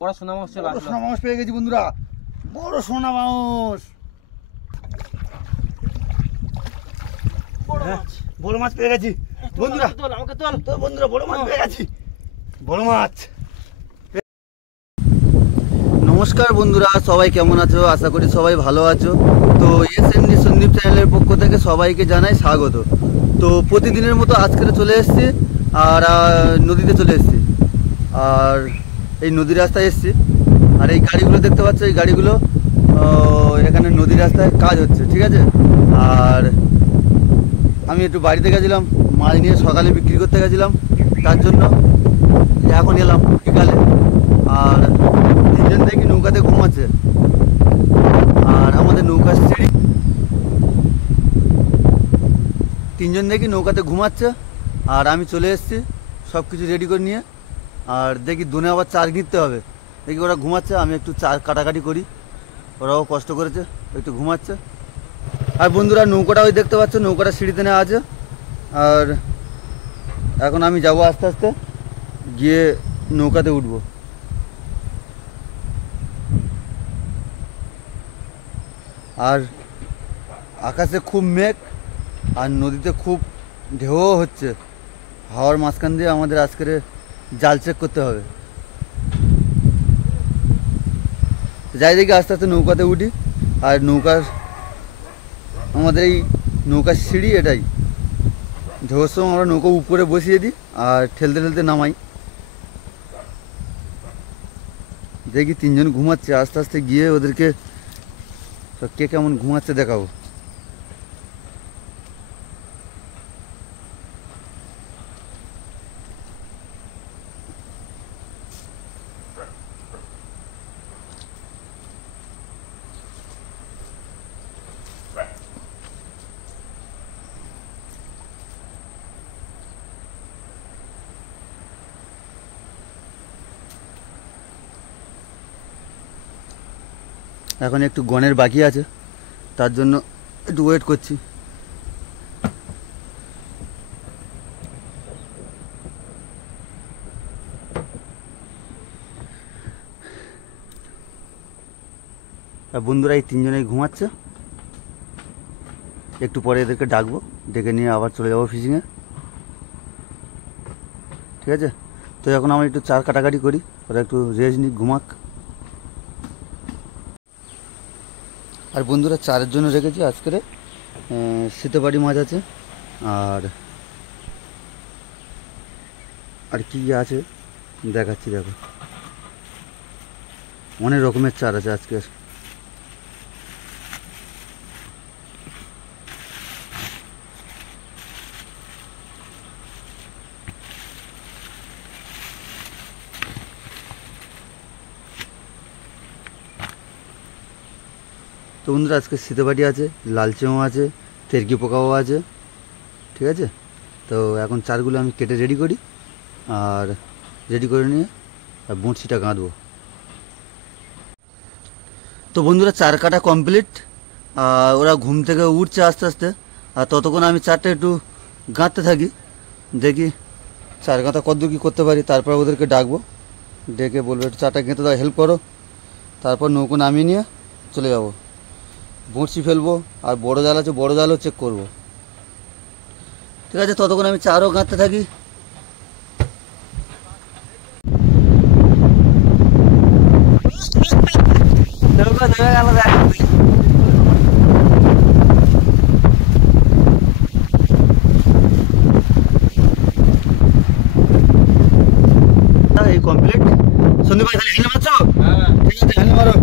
বড় সোনা মাছ চলে আসলো। সোনা মাছ পেয়ে গেছি বন্ধুরা, বড় সোনা মাছ। বড় মাছ পেয়ে গেছি বন্ধুরা, আমাকে তোল তো বন্ধুরা বড় মাছ পেয়ে গেছি, বড় মাছ। নমস্কার বন্ধুরা, সবাই কেমন আছো? আশা করি সবাই ভালো আছো। তো এসএমডি সন্দীপ চ্যানেলের পক্ষ থেকে সবাইকে জানাই স্বাগত। তো প্রতিদিনের মতো আজকে চলে এসেছি আর নদীতে চলে এসেছি, আর এই নদী রাস্তায় এসেছি। আর এই গাড়িগুলো দেখতে পাচ্ছ, এই গাড়িগুলো এখানে নদী রাস্তায় কাজ হচ্ছে, ঠিক আছে। আর আমি একটু বাড়িতে গেছিলাম, মাছ নিয়ে সকালে বিক্রি করতে গেছিলাম, তার জন্য এখন এলাম বিকালে। আর তিনজন দেখি নৌকাতে ঘুমাচ্ছে, আর আমাদের নৌকার সিঁড়ি তিনজন দেখি নৌকাতে ঘুমাচ্ছে। আর আমি চলে এসেছি সব কিছু রেডি করে নিয়ে। আর দেখি দোনে আবার চার ঘিরতে হবে, দেখি ওরা ঘুমাচ্ছে, আমি একটু চার কাটাকাটি করি। ওরাও কষ্ট করেছে, একটু ঘুমাচ্ছে। আর বন্ধুরা নৌকাটা ওই দেখতে পাচ্ছ, নৌকাটা সিঁড়িতে নেওয়া আছে। আর এখন আমি যাব আস্তে আস্তে গিয়ে নৌকাতে উঠবো। আর আকাশে খুব মেঘ, আর নদীতে খুব ঢেউও হচ্ছে। হাওয়ার মাঝখান দিয়ে আমাদের আজকের জাল চেক করতে হবে। যাই দেখি আস্তে আস্তে নৌকাতে উঠি। আর আমাদের এই নৌকার সিঁড়ি এটাই, ঢেউর সময় আমরা নৌকা উপরে বসিয়ে দিই আর ঠেলতে ঠেলতে নামাই। দেখি তিনজন ঘুমাচ্ছে, আস্তে আস্তে গিয়ে ওদেরকে কে কেমন ঘুমাচ্ছে দেখাবো। এখন একটু গনের বাকি আছে, তার জন্য একটু ওয়েট করছি। আর বন্ধুরা এই তিনজনেই ঘুমাচ্ছে, একটু পরে এদেরকে ডাকবো, ডেকে নিয়ে আবার চলে যাবো ফিশিংয়ে, ঠিক আছে। তো এখন আমরা একটু চার কাটাকাটি করি, ওরা একটু রেস্ট নিই, ঘুমাক। আর বন্ধুরা চারের জন্য রেখেছি আজকের শীতবাড়ি মাছ আছে, আর কি আছে দেখাচ্ছি। দেখো অনেক রকমের চার আছে আজকের। তো বন্ধুরা আজকে শীতবাটি আছে, লালচেও আছে, তেরকি পোকাও আছে, ঠিক আছে। তো এখন চারগুলো আমি কেটে রেডি করি, আর রেডি করে নিয়ে বঁড়শিটা গাঁথবো। তো বন্ধুরা চার কাটা কমপ্লিট, আর ওরা ঘুম থেকে উঠছে আস্তে আস্তে। আর ততক্ষণ আমি চারটা একটু গাঁথতে থাকি, দেখি চার গাঁথা কতদূর কী করতে পারি। তারপর ওদেরকে ডাকবো, ডেকে বলবো একটু চারটা গেঁথে দাও, হেল্প করো। তারপর নৌকো নামিয়ে নিয়ে চলে যাবো, বঁড়শি ফেলবো। আর বড় জাল আছে, বড় জালও চেক করব, ঠিক আছে। ততক্ষণ আমি চারও গাঁথতে থাকি। এই কমপ্লিট। সন্দীপ ভাই তাহলে হ্যান্ডেল মারছো? হ্যাঁ ঠিক আছে, হ্যান্ডেল মারো।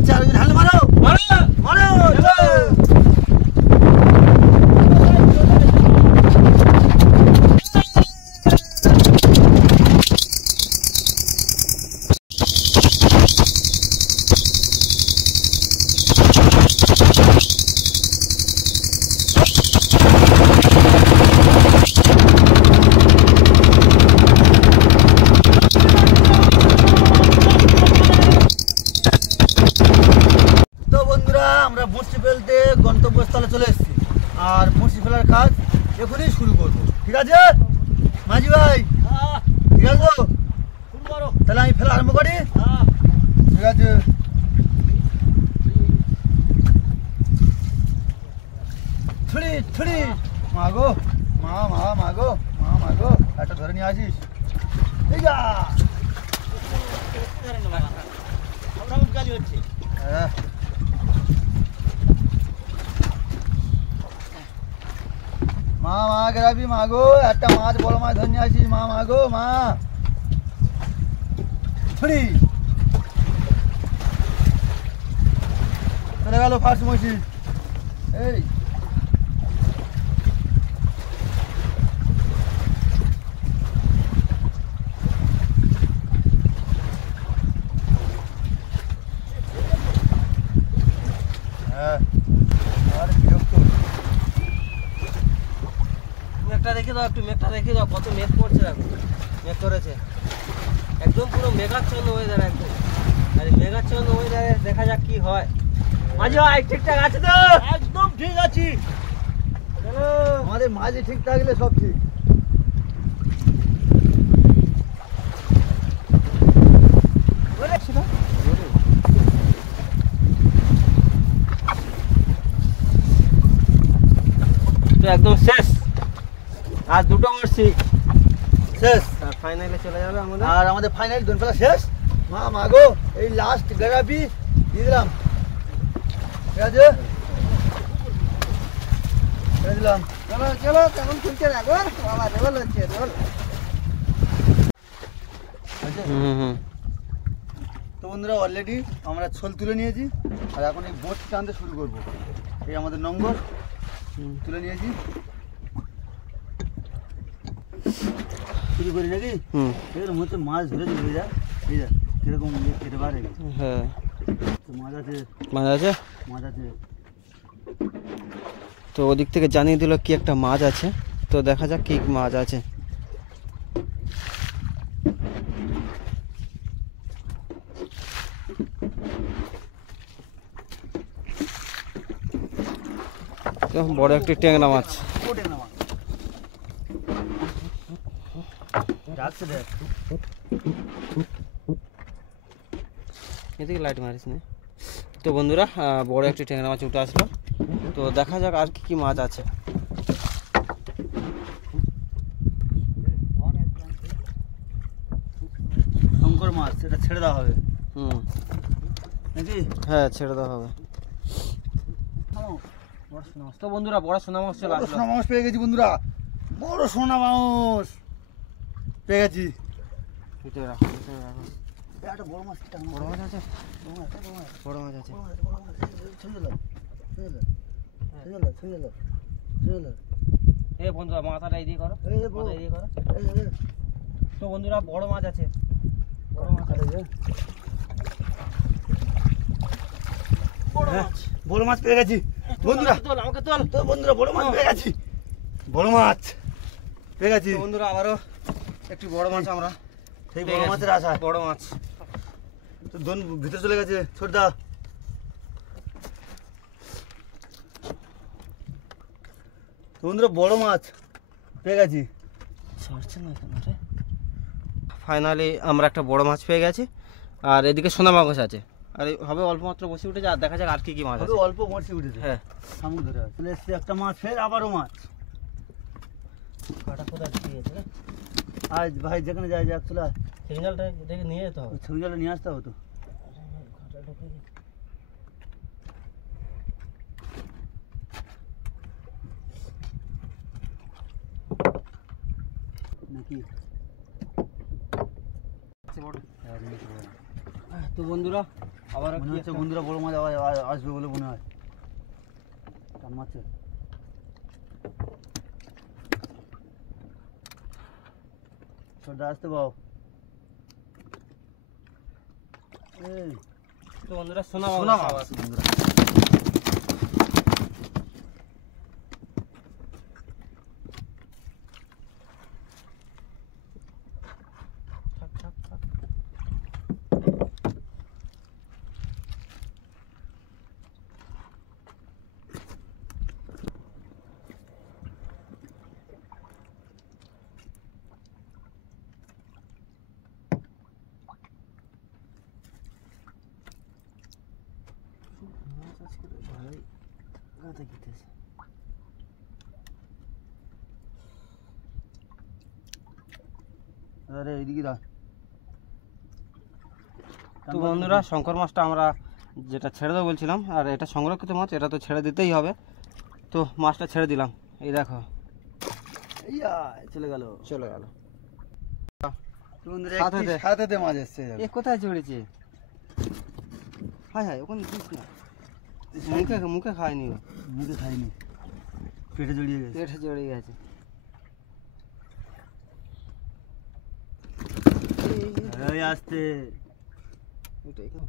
মারছে আর হাল মারো মারো মারো আমরা বড়শি ফেলতে গন্তব্যস্থলে চলে এসেছি আর বড়শি ফেলার কাজ এখনই শুরু করব। ঠিক আছে মাঝি ভাই? ঠিক আছে তো? তাহলে আমি ফেলা আরম্ভ করি। ঠিক আছে। ছুরি ছুরি মাগো মা মা মাগো মা মাগো একটা ধরে নিয়ে আসিস। ঠিক আছে। হ্যাঁ মা মা গ্রাবি মাগো একটা মাছ বড় মাছ ধরে নিয়ে আসিস মা মাগো মা। ছুরি চলে গেল ফার্স্ট বসি। এই হ্যাঁ আর বিরক্ত। মেঘটা দেখে দাও, একটু মেঘটা দেখে দাও, কত মেঘ করছে দেখো। মেঘ করেছে একদম পুরো মেঘাচ্ছন্ন ওয়েদার একদম। আর এই মেঘাচ্ছন্ন ওয়েদারে দেখা যাক কি হয়। মাঝি ভাই ঠিকঠাক আছে তো? একদম ঠিক আছি। আমাদের মাঝে ঠিক থাকলে সব ঠিক। তো একদম শেষ, আর দুটো বড়শি শেষ আর ফাইনালে চলে যাবে আমাদের। আর আমাদের ফাইনাল দোন ফেলা শেষ। মা মাগো এই লাস্ট গ্রাবি দিয়ে দিলাম। ঠিক আছে দিয়ে দিলাম। চলো চলো কেমন খুলছে দেখো বাবা, রোল হচ্ছে রোল। তো বন্ধুরা অলরেডি আমরা ছোল তুলে নিয়েছি আর এখন এই বোট টানতে শুরু করব। এই আমাদের নম্বর তুলে নিয়েছি, শুরু করি নাকি? এর মধ্যে মাছ ধরেছি এই যা কিরকম কেটে পারে। হ্যাঁ মাছ আছে মাছ আছে মাছ আছে। তো ওদিক থেকে জানিয়ে দিল কি একটা মাছ আছে, তো দেখা যাক কি মাছ আছে। বড় একটি ট্যাংরা মাছ। এদিকে লাইট মারিস না। তো বন্ধুরা বড় একটি ট্যাংরা মাছ উঠে আসলো, তো দেখা যাক আর কি কি মাছ আছে। শঙ্কর মাছ, এটা ছেড়ে দেওয়া হবে নাকি? হ্যাঁ ছেড়ে দেওয়া হবে। তো বন্ধুরা বড় সোনা মাছ চলে আসলো। সোনা মাছ পেয়ে গেছি বন্ধুরা, বড় সোনা মাছ পেয়ে গেছি। ভিতরে রাখো ভিতরে রাখো। একটা বড় মাছ, বড় মাছ আছে, বড় মাছ আছে। এই বন্ধুরা মাথাটা এই দিয়ে করো, মাথা এই দিয়ে করো। তো বন্ধুরা বড় মাছ আছে, বড় মাছ আছে। বড় মাছ পেয়ে গেছি বন্ধুরা। তোল আমাকে তোল। তো বন্ধুরা বড় মাছ পেয়ে গেছি, বড় মাছ পেয়ে গেছি। বন্ধুরা আবারও একটি বড় মাছ আমরা সেই বড় মাছের আশা। বড় মাছ তো দোন ভিতরে চলে গেছে ছোটদা। বন্ধুরা বড় মাছ পেয়ে গেছি। ফাইনালি আমরা একটা বড় মাছ পেয়ে গেছি, আর এদিকে সোনা মাছ আছে। আর হবে অল্প মাত্র বসে উঠেছে, আর দেখা যাক আর কি কি মাছ আছে। অল্প বড়শি উঠেছে। হ্যাঁ সামনে ধরে চলে এসছে একটা মাছ, ফের আবারও মাছ। কাটা কোথায় দিয়েছে না? আজ ভাই যেখানে যায় যাক চলে সিগন্যালটা দেখে নিয়ে যেতে হবে। ছবি জলে নিয়ে আসতে হবে তো। নাকি তো বন্ধুরা আবার মনে হচ্ছে বন্ধুরা বড় মাছ আবার আসবে বলে মনে হয়। টান মারছে। ছোটদা আসতে পাও। এই তো বন্ধুরা সোনা সোনা মাছ মাছ বন্ধুরা। থাক থাক থাক। মাছ আজকে ভালোই গাদা খেতেছে। আরে এইদিকে দা। তো বন্ধুরা শঙ্কর মাছটা আমরা যেটা ছেড়ে দেবো বলছিলাম, আর এটা সংরক্ষিত মাছ, এটা তো ছেড়ে দিতেই হবে। তো মাছটা ছেড়ে দিলাম, এই দেখো ইয়া চলে গেল। চলে গেল। বন্ধুরা সাথে দে। সাথে মাছ এসছে। এ কোথায় চড়েছে? হায় হায়, ওখানে দিস না, মুখে মুখে খায়নি ও, মুখে খাইনি, পেটে জড়িয়ে গেছে। পেটে জড়িয়ে গেছে। এই আসতে এটাই তো।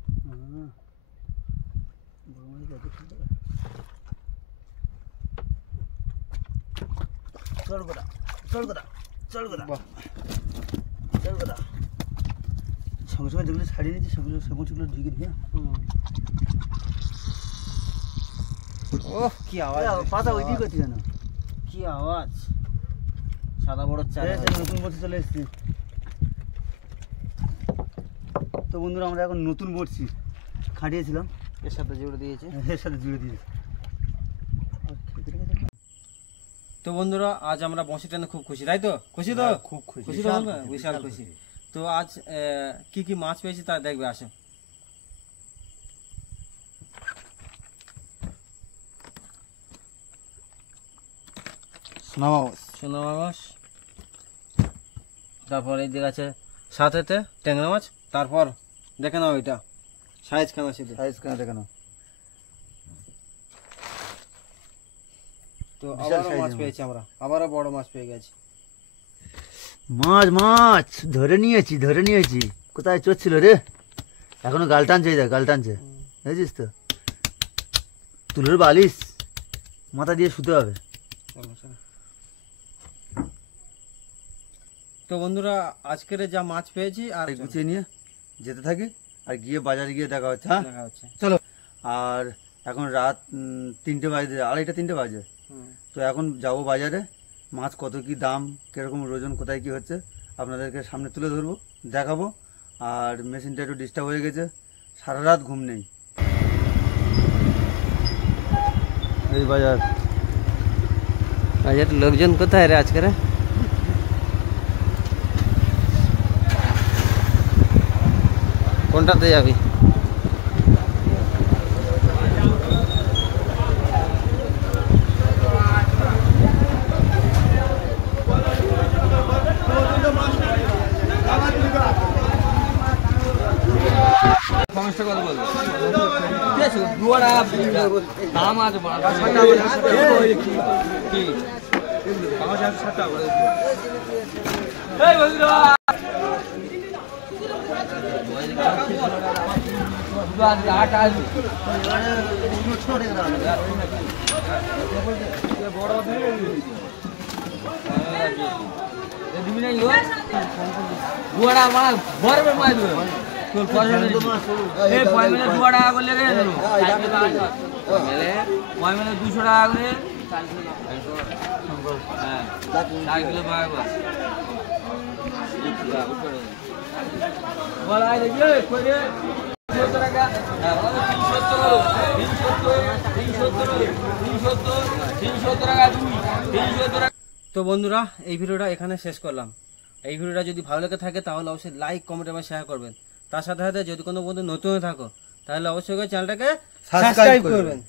চল গোটা চল গোটা চল গোটা বাহ, চল গোটা। সঙ্গে সঙ্গে যেগুলো ছাড়িয়ে নিয়েছি সেগুলো সেগুলো ঢুকে দিয়ে ওহ কি আওয়াজ, পাতা ওইদিকে করছি যেন। কি আওয়াজ, সাদা বড় চাল। নতুন বড়শি চলে এসেছি। তো বন্ধুরা আমরা এখন নতুন বড়শি খাটিয়েছিলাম, এর সাথে জুড়ে দিয়েছে। এর সাথে জুড়ে দিয়েছি। তো বন্ধুরা আজ আমরা বঁশি টেনে খুব খুশি, তাই তো? খুশি তো? খুব খুশি, খুশি তো বন্ধুরা? বিশাল খুশি। তো আজ কি কি মাছ পেয়েছি তা দেখবে, আসে। সোনা মাছ, সোনা মাছ, তারপর এই দিকে আছে সাথেতে ট্যাংরা মাছ, তারপর দেখে নাও এটা সাইজ খানা সেটা। সাইজ কেন দেখে নাও। তো বিশাল আবারও size মাছ এর পেয়েছি আমরা, আবারও বড় মাছ পেয়ে গেছি। মাছ মাছ ধরে নিয়েছি। কোথায় চড়ছিল রে? এখনো গাল টানছে, এই দেখ গাল টানছে, বুঝেছিস তো? তুলোর বালিশ মাথা দিয়ে শুতে হবে। চলো, চলো। তো বন্ধুরা আজকের যা মাছ পেয়েছি আর আর গুছিয়ে নিয়ে যেতে থাকি, আর গিয়ে বাজারে গিয়ে দেখা হচ্ছে। হ্যাঁ দেখা হচ্ছে। চলো। আর এখন রাত 3টে বাজে, 2:30-3টে বাজে। তো এখন যাব বাজারে, মাছ কত কি দাম, কীরকম ওজন, কোথায় কি হচ্ছে আপনাদেরকে সামনে তুলে ধরবো, দেখাবো। আর মেশিনটা একটু ডিস্টার্ব হয়ে গেছে, সারা রাত ঘুম নেই। এই বাজার, বাজারে লোকজন কোথায় রে আজকে? কোনটাতে যাবি? তো বন্ধুরা এই ভিডিওটা এখানে শেষ করলাম। এই ভিডিওটা যদি ভালো লেগে থাকে তাহলে অবশ্যই লাইক, কমেন্ট এবং শেয়ার করবেন। তার সাথে সাথে যদি কোনো বন্ধু নতুন হয়ে থাকো তাহলে অবশ্যই চ্যানেলটাকে সাবস্ক্রাইব করবেন।